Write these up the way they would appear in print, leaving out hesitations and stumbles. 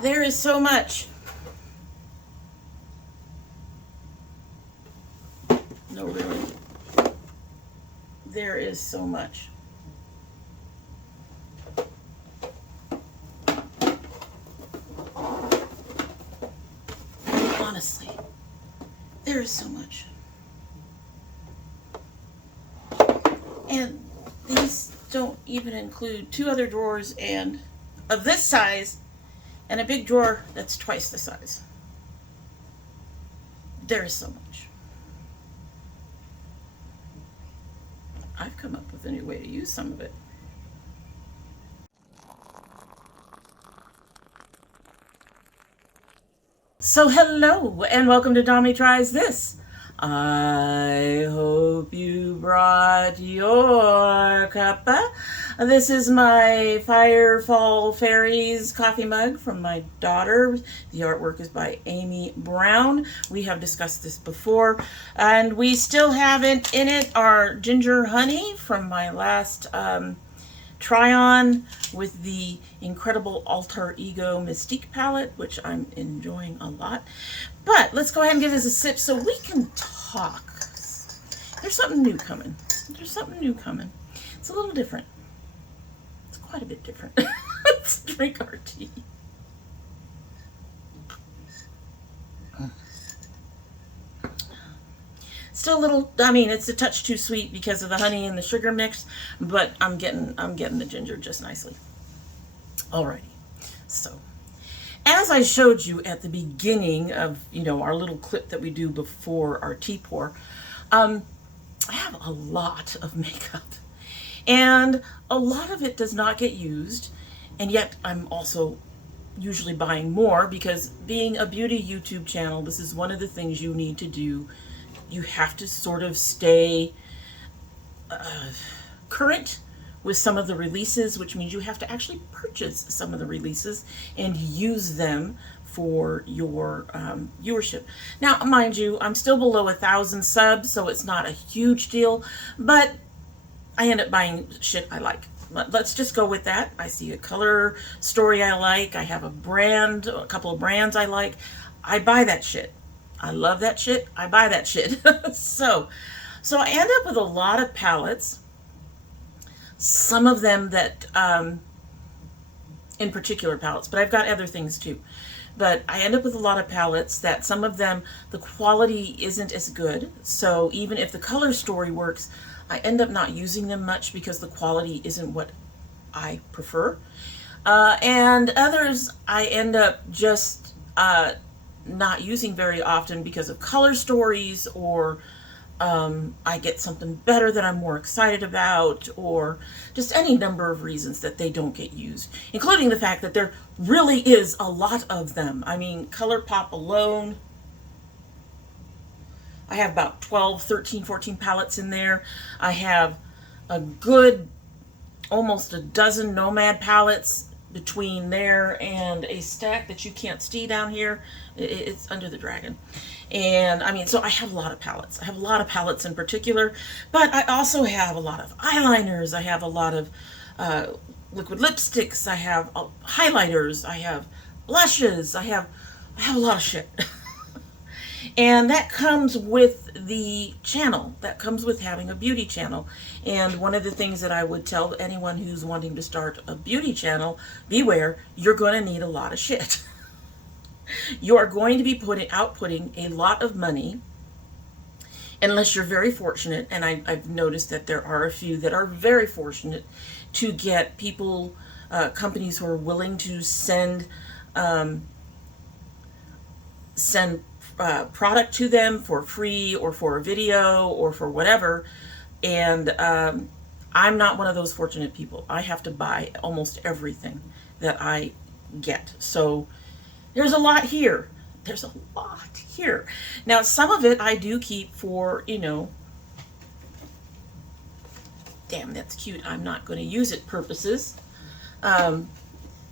There is so much. No, really. There is so much. Honestly, there is so much. And these don't even include two other drawers and of this size and a big drawer that's twice the size. There is so much. I've come up with a new way to use some of it. So hello and welcome to Dommy Tries This. I hope you brought your cuppa. This is my Firefall Fairies coffee mug from my daughter. The artwork is by Amy Brown. We have discussed this before. And we still have in it our ginger honey from my last try on with the incredible Alter Ego Mystique palette, which I'm enjoying a lot. But let's go ahead and give this a sip so we can talk. There's something new coming. There's something new coming. It's a little different. It's quite a bit different. Let's drink our tea. Still a little, I mean, it's a touch too sweet because of the honey and the sugar mix, but I'm getting the ginger just nicely. Alrighty, so as I showed you at the beginning of, our little clip that we do before our tea pour, I have a lot of makeup, and a lot of it does not get used, and yet I'm also usually buying more because being a beauty YouTube channel, this is one of the things you need to do. You have to sort of stay current with some of the releases, which means you have to actually purchase some of the releases and use them for your viewership. Now, mind you, I'm still below 1,000 subs, so it's not a huge deal, but I end up buying shit I like. Let's just go with that. I see a color story I like. I have a couple of brands I like. I buy that shit. I love that shit. I buy that shit. So I end up with a lot of palettes. Some of them that, in particular palettes, but I've got other things too. But I end up with a lot of palettes that some of them, the quality isn't as good. So even if the color story works, I end up not using them much because the quality isn't what I prefer. And others I end up just not using very often because of color stories, or I get something better that I'm more excited about, or just any number of reasons that they don't get used, including the fact that there really is a lot of them. I mean, ColourPop alone, I have about 12, 13, 14 palettes in there. I have a good almost a dozen Nomad palettes between there and a stack that you can't see down here. It's under the dragon. And I mean, so I have a lot of palettes. I have a lot of palettes in particular, but I also have a lot of eyeliners. I have a lot of liquid lipsticks. I have highlighters. I have blushes. I have a lot of shit. And that comes with the channel. That comes with having a beauty channel. And one of the things that I would tell anyone who's wanting to start a beauty channel, beware, you're going to need a lot of shit. You are going to be outputting a lot of money, unless you're very fortunate. And I've noticed that there are a few that are very fortunate to get people, companies who are willing to send product to them for free, or for a video, or for whatever. And I'm not one of those fortunate people. I have to buy almost everything that I get. So there's a lot here. There's a lot here. Now, some of it I do keep for, damn, that's cute, I'm not going to use it purposes.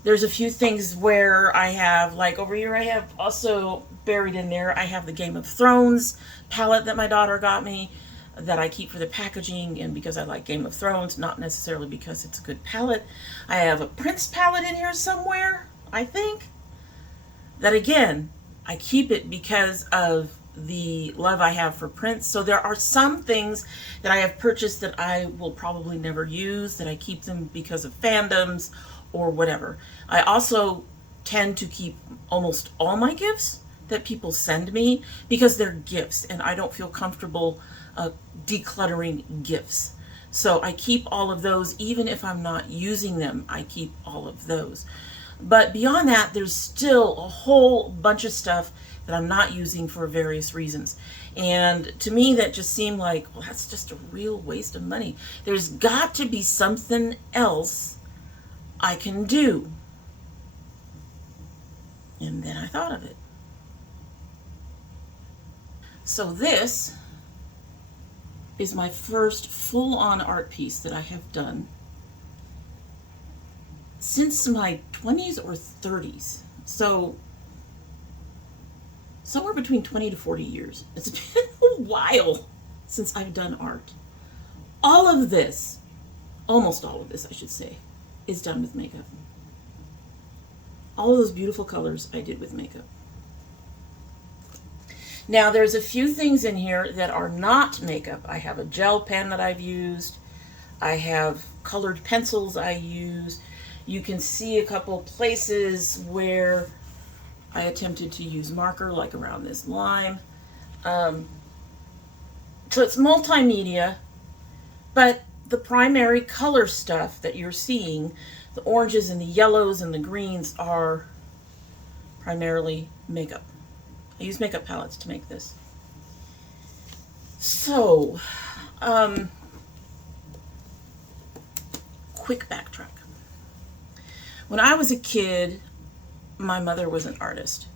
There's a few things where I have, like over here, I have also buried in there, I have the Game of Thrones palette that my daughter got me that I keep for the packaging and because I like Game of Thrones, not necessarily because it's a good palette. I have a Prince palette in here somewhere, I think. that again, I keep it because of the love I have for prints. So there are some things that I have purchased that I will probably never use, that I keep them because of fandoms or whatever. I also tend to keep almost all my gifts that people send me because they're gifts and I don't feel comfortable decluttering gifts. So I keep all of those, even if I'm not using them, I keep all of those. But beyond that, there's still a whole bunch of stuff that I'm not using for various reasons. And to me, that just seemed like, well, that's just a real waste of money. There's got to be something else I can do. And then I thought of it. So this is my first full-on art piece that I have done since my 20s or 30s. So somewhere between 20 to 40 years. It's been a while since I've done art. All of this, almost all of this I should say, is done with makeup. All of those beautiful colors I did with makeup. Now there's a few things in here that are not makeup. I have a gel pen that I've used. I have colored pencils I use. You can see a couple places where I attempted to use marker, like around this lime. So it's multimedia, but the primary color stuff that you're seeing, the oranges and the yellows and the greens, are primarily makeup. I use makeup palettes to make this. So, quick backtrack. When I was a kid, my mother was an artist.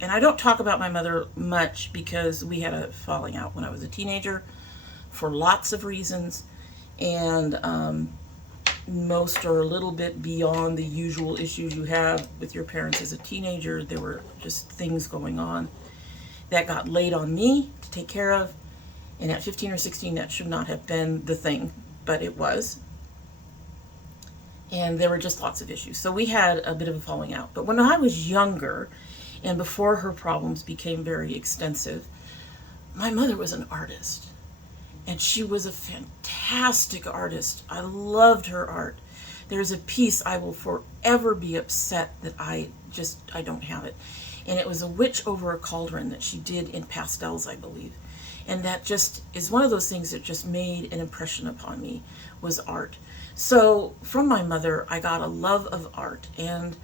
And I don't talk about my mother much because we had a falling out when I was a teenager for lots of reasons. And most are a little bit beyond the usual issues you have with your parents as a teenager. There were just things going on that got laid on me to take care of. And at 15 or 16, that should not have been the thing, but it was. And there were just lots of issues. So we had a bit of a falling out. But when I was younger, and before her problems became very extensive, my mother was an artist. And she was a fantastic artist. I loved her art. There's a piece I will forever be upset that I don't have it. And it was a witch over a cauldron that she did in pastels, I believe. And that just is one of those things that just made an impression upon me, was art. So from my mother, I got a love of art, and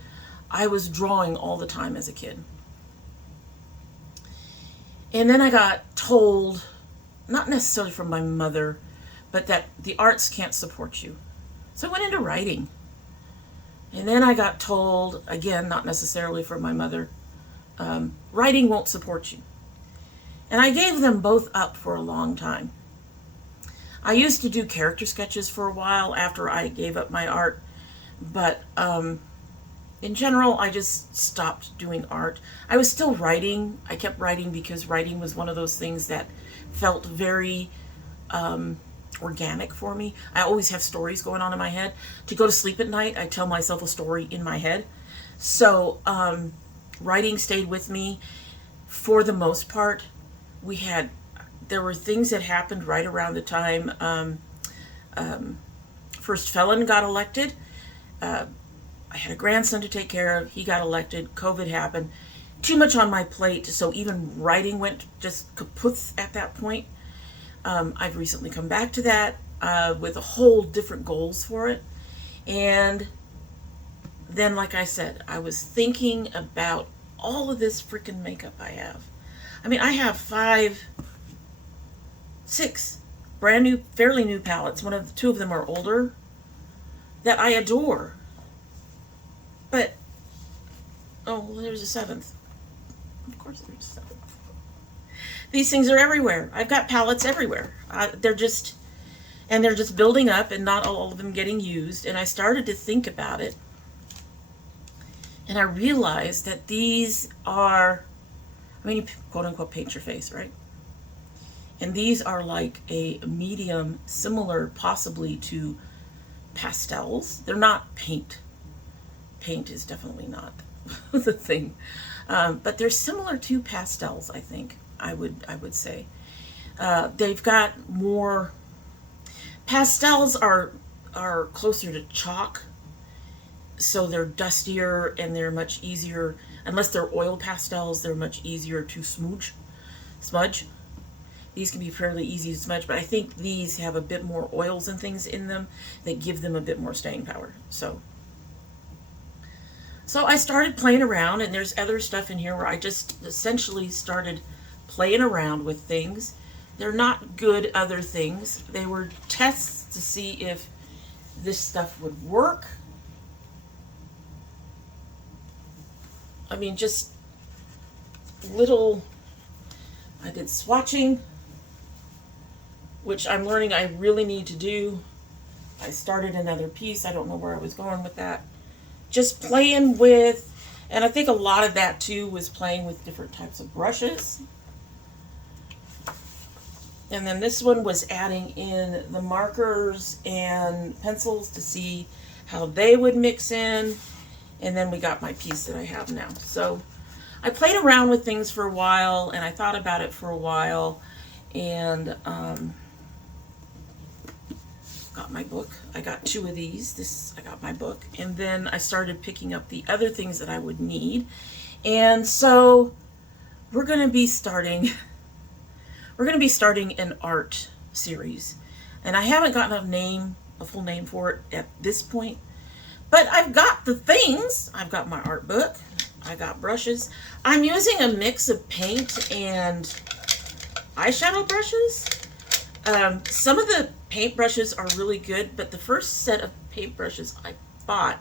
I was drawing all the time as a kid. And then I got told, not necessarily from my mother, but that the arts can't support you. So I went into writing. And then I got told, again, not necessarily from my mother, writing won't support you. And I gave them both up for a long time. I used to do character sketches for a while after I gave up my art, but in general, I just stopped doing art. I was still writing. I kept writing because writing was one of those things that felt very organic for me. I always have stories going on in my head. To go to sleep at night, I tell myself a story in my head. So writing stayed with me for the most part. There were things that happened right around the time First Felon got elected. I had a grandson to take care of. He got elected. COVID happened. Too much on my plate, so even writing went just kaput at that point. I've recently come back to that with a whole different goals for it. And then, like I said, I was thinking about all of this freaking makeup I have. I mean, I have 6 brand new, fairly new palettes. Two of them are older that I adore. But, oh, there's a 7th. Of course there's a 7th. These things are everywhere. I've got palettes everywhere. They're just building up and not all of them getting used. And I started to think about it. And I realized that these are, you quote unquote paint your face, right? And these are like a medium similar possibly to pastels. They're not paint. Paint is definitely not the thing. But they're similar to pastels, I think, I would say. They've got more, pastels are closer to chalk, so they're dustier and they're much easier, unless they're oil pastels, they're much easier to smudge. These can be fairly easy to smudge, but I think these have a bit more oils and things in them that give them a bit more staying power. So I started playing around, and there's other stuff in here where I just essentially started playing around with things. They're not good other things. They were tests to see if this stuff would work. I mean, just little, I did swatching, which I'm learning I really need to do. I started another piece. I don't know where I was going with that. Just playing with, and I think a lot of that too was playing with different types of brushes. And then this one was adding in the markers and pencils to see how they would mix in. And then we got my piece that I have now. So I played around with things for a while, and I thought about it for a while, and got my book. I got 2 of these. I got my book, and then I started picking up the other things that I would need. And so we're going to be starting an art series, and I haven't gotten a full name for it at this point, but I've got the things. I've got my art book. I got brushes. I'm using a mix of paint and eyeshadow brushes. Some of the paint brushes are really good, but the first set of paint brushes I bought,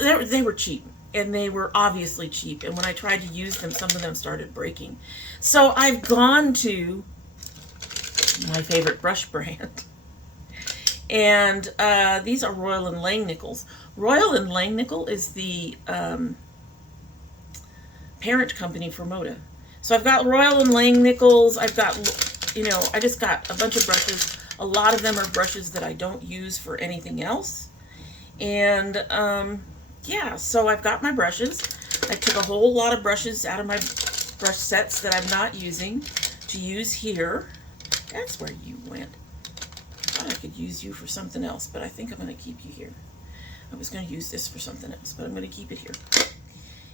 they were cheap, and they were obviously cheap, and when I tried to use them, some of them started breaking. So I've gone to my favorite brush brand, and these are Royal & Langnickel's. Royal & Langnickel is the parent company for Moda. So I've got Royal & Langnickel's. I've got, I just got a bunch of brushes. A lot of them are brushes that I don't use for anything else. And yeah, so I've got my brushes. I took a whole lot of brushes out of my brush sets that I'm not using to use here. That's where you went. I thought I could use you for something else, but I think I'm going to keep you here. I was going to use this for something else, but I'm going to keep it here.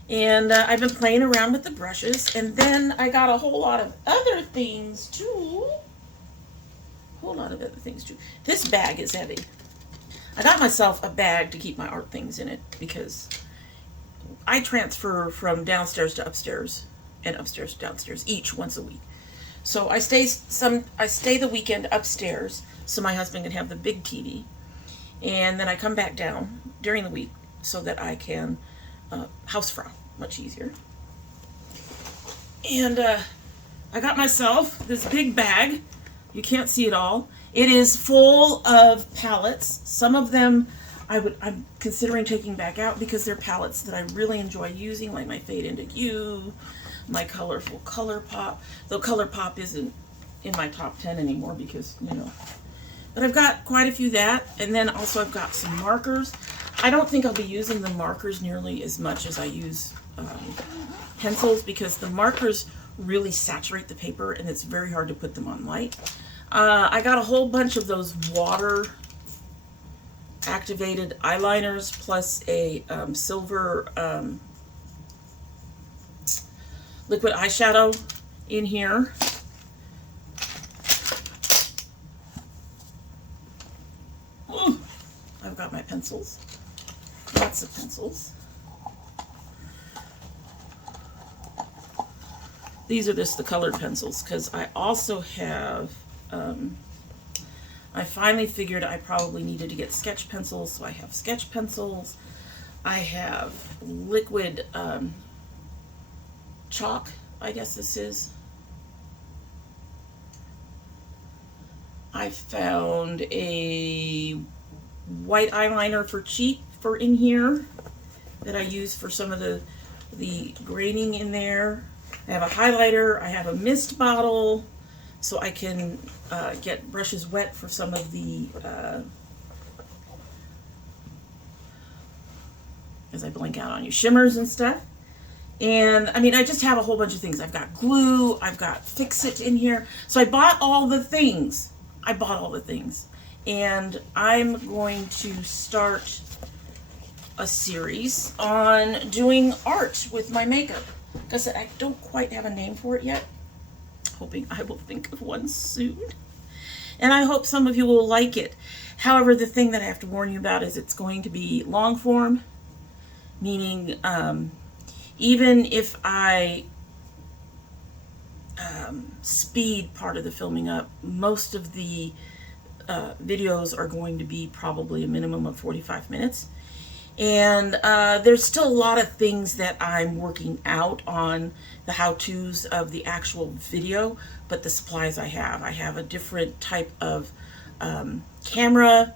And I've been playing around with the brushes, and then I got a whole lot of other things too. This bag is heavy. I got myself a bag to keep my art things in it because I transfer from downstairs to upstairs and upstairs to downstairs each once a week. So I stay the weekend upstairs so my husband can have the big TV, and then I come back down during the week so that I can house frau much easier. And I got myself this big bag. You can't see it all. It is full of palettes. Some of them I'm considering taking back out because they're palettes that I really enjoy using, like my Fade Into You, my Colorful Color Pop. Though Color Pop isn't in my top 10 anymore because, But I've got quite a few of that. And then also I've got some markers. I don't think I'll be using the markers nearly as much as I use pencils because the markers really saturate the paper and it's very hard to put them on light. I got a whole bunch of those water activated eyeliners plus a silver liquid eyeshadow in here. Ooh, I've got my pencils. Lots of pencils. These are just the colored pencils because I also have, I finally figured I probably needed to get sketch pencils, so I have sketch pencils. I have liquid chalk, I guess this is. I found a white eyeliner for cheap for in here that I use for some of the graining in there. I have a highlighter. I have a mist bottle so I can get brushes wet for some of the as I blink out on you, shimmers and stuff. And I mean, I just have a whole bunch of things. I've got glue, I've got Fix-It in here. So I bought all the things. And I'm going to start a series on doing art with my makeup. Like I said, I don't quite have a name for it yet. Hoping I will think of one soon. And I hope some of you will like it. However, the thing that I have to warn you about is it's going to be long form, meaning even if I speed part of the filming up, most of the videos are going to be probably a minimum of 45 minutes. And there's still a lot of things that I'm working out on the how-tos of the actual video, but the supplies I have a different type of camera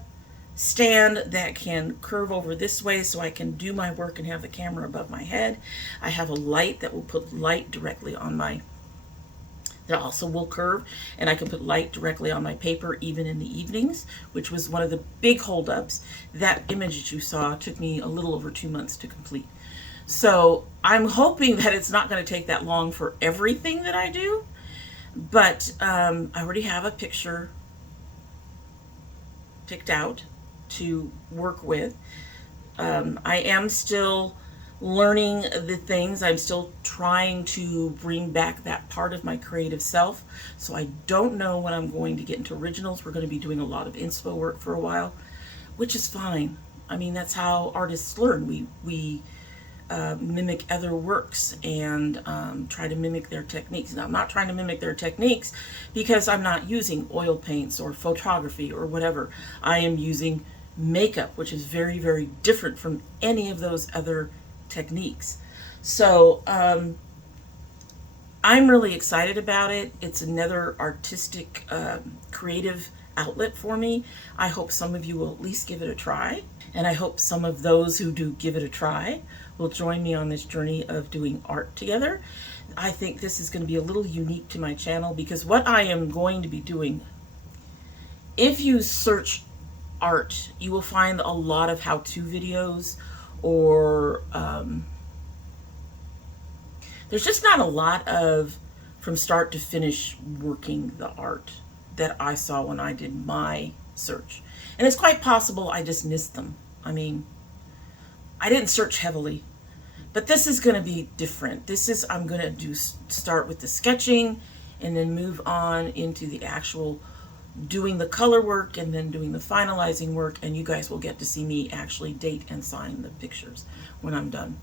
stand that can curve over this way so I can do my work and have the camera above my head. I have a light that will put light directly on my, that also will curve, and I can put light directly on my paper even in the evenings, which was one of the big holdups. That image that you saw took me a little over 2 months to complete. So I'm hoping that it's not going to take that long for everything that I do, but I already have a picture picked out to work with. I am still learning the things. I'm still trying to bring back that part of my creative self. So I don't know when I'm going to get into originals. We're going to be doing a lot of inspo work for a while, which is fine. I mean, that's how artists learn. We mimic other works and try to mimic their techniques. Now, I'm not trying to mimic their techniques because I'm not using oil paints or photography or whatever. I am using makeup, which is very, very different from any of those other techniques. So I'm really excited about it. It's another artistic, creative outlet for me. I hope some of you will at least give it a try. And I hope some of those who do give it a try will join me on this journey of doing art together. I think this is going to be a little unique to my channel because what I am going to be doing, if you search art, you will find a lot of how-to videos, or there's just not a lot of from start to finish working the art that I saw when I did my search. And it's quite possible I just missed them. I mean, I didn't search heavily, but this is going to be different. I'm going to start with the sketching and then move on into the actual doing the color work and then doing the finalizing work, and you guys will get to see me actually date and sign the pictures when I'm done.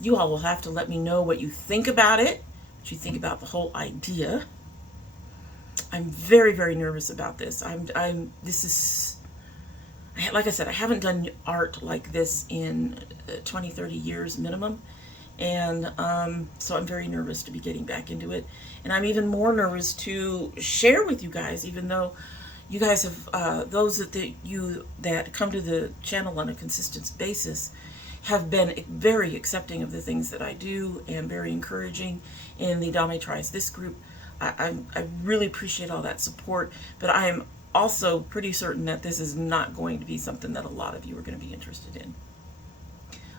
You all will have to let me know what you think about it, what you think about the whole idea. I'm very, very nervous about this. Like I said, I haven't done art like this in 20, 30 years minimum. And so I'm very nervous to be getting back into it. And I'm even more nervous to share with you guys, even though you guys have, those that come to the channel on a consistent basis have been very accepting of the things that I do and very encouraging in the domytriesthis group. I really appreciate all that support, but I am also pretty certain that this is not going to be something that a lot of you are going to be interested in.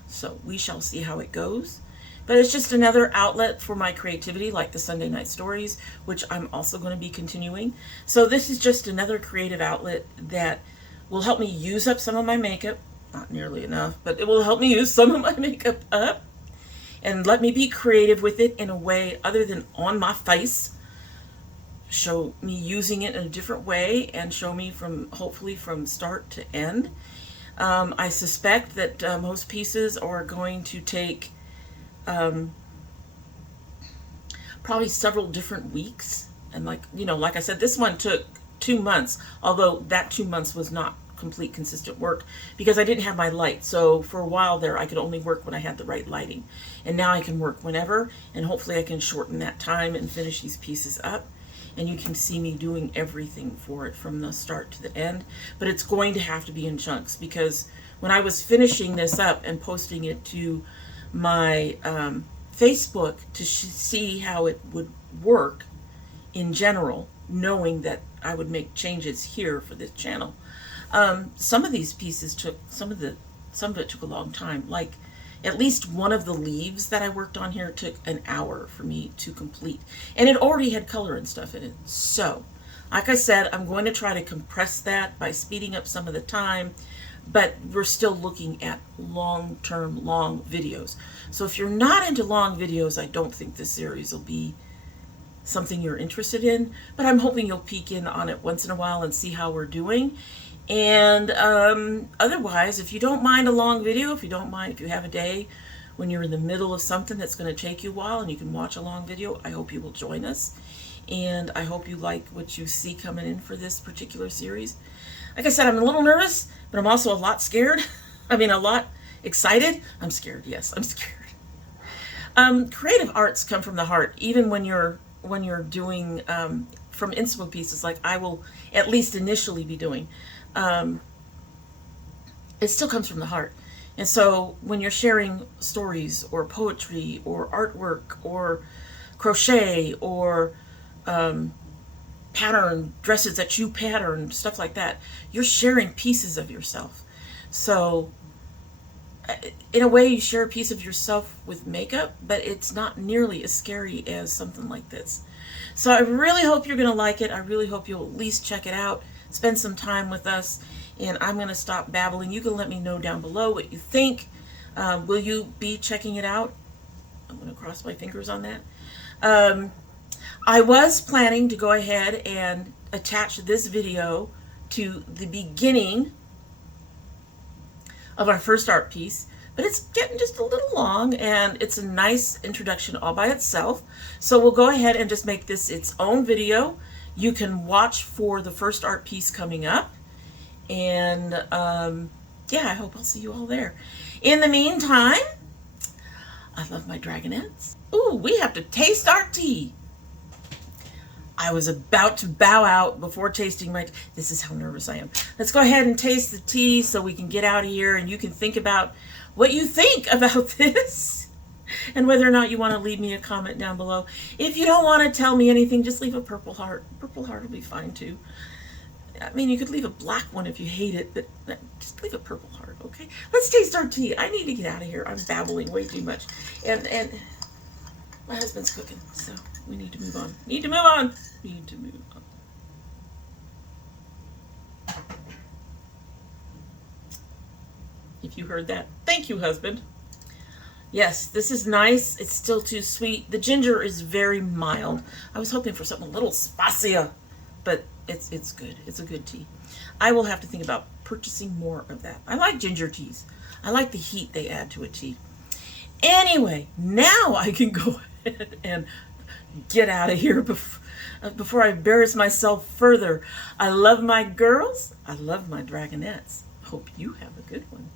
So we shall see how it goes. But it's just another outlet for my creativity, like the Sunday night stories, which I'm also going to be continuing. So this is just another creative outlet that will help me use up some of my makeup. Not nearly enough, but it will help me use some of my makeup up and let me be creative with it in a way other than on my face. Show me using it in a different way and show me hopefully from start to end. I suspect that most pieces are going to take probably several different weeks. And like I said, this one took 2 months, although that 2 months was not complete consistent work because I didn't have my light. So for a while there, I could only work when I had the right lighting. And now I can work whenever, and hopefully I can shorten that time and finish these pieces up. And you can see me doing everything for it from the start to the end. But it's going to have to be in chunks because when I was finishing this up and posting it to my Facebook to see how it would work in general, knowing that I would make changes here for this channel, some of these pieces took, some of the some of it took a long time. Like, at least one of the leaves that I worked on here took an hour for me to complete. And it already had color and stuff in it. So, like I said, I'm going to try to compress that by speeding up some of the time, but we're still looking at long-term, long videos. So if you're not into long videos, I don't think this series will be something you're interested in, but I'm hoping you'll peek in on it once in a while and see how we're doing. And otherwise, if you don't mind a long video, if you have a day when you're in the middle of something that's going to take you a while and you can watch a long video, I hope you will join us. And I hope you like what you see coming in for this particular series. Like I said, I'm a little nervous, but I'm also a lot scared. I mean, a lot excited. I'm scared, yes, I'm scared. Creative arts come from the heart, even when you're doing from inspo pieces like I will at least initially be doing. It still comes from the heart. And so when you're sharing stories or poetry or artwork or crochet or pattern dresses that you pattern, stuff like that, you're sharing pieces of yourself. So in a way, you share a piece of yourself with makeup, but it's not nearly as scary as something like this. So I really hope you're going to like it. I really hope you'll at least check it out, spend some time with us, and I'm going to stop babbling. You can let me know down below what you think. Will you be checking it out? I'm going to cross my fingers on that. I was planning to go ahead and attach this video to the beginning of our first art piece, but it's getting just a little long, and it's a nice introduction all by itself. So we'll go ahead and just make this its own video. You can watch for the first art piece coming up, and yeah, I hope I'll see you all there. In the meantime, I love my dragonettes. Ooh, we have to taste our tea. I was about to bow out before tasting my... This is how nervous I am. Let's go ahead and taste the tea so we can get out of here and you can think about what you think about this and whether or not you want to leave me a comment down below. If you don't want to tell me anything, just leave a purple heart. Purple heart will be fine too. I mean, you could leave a black one if you hate it, but just leave a purple heart, okay? Let's taste our tea. I need to get out of here. I'm babbling way too much. And my husband's cooking, so we need to move on. Need to move on. Need to move on. If you heard that, thank you, husband. Yes, this is nice. It's still too sweet. The ginger is very mild. I was hoping for something a little spicier, but it's good. It's a good tea. I will have to think about purchasing more of that. I like ginger teas. I like the heat they add to a tea. Anyway, now I can go ahead and get out of here before I embarrass myself further. I love my girls. I love my dragonettes. Hope you have a good one.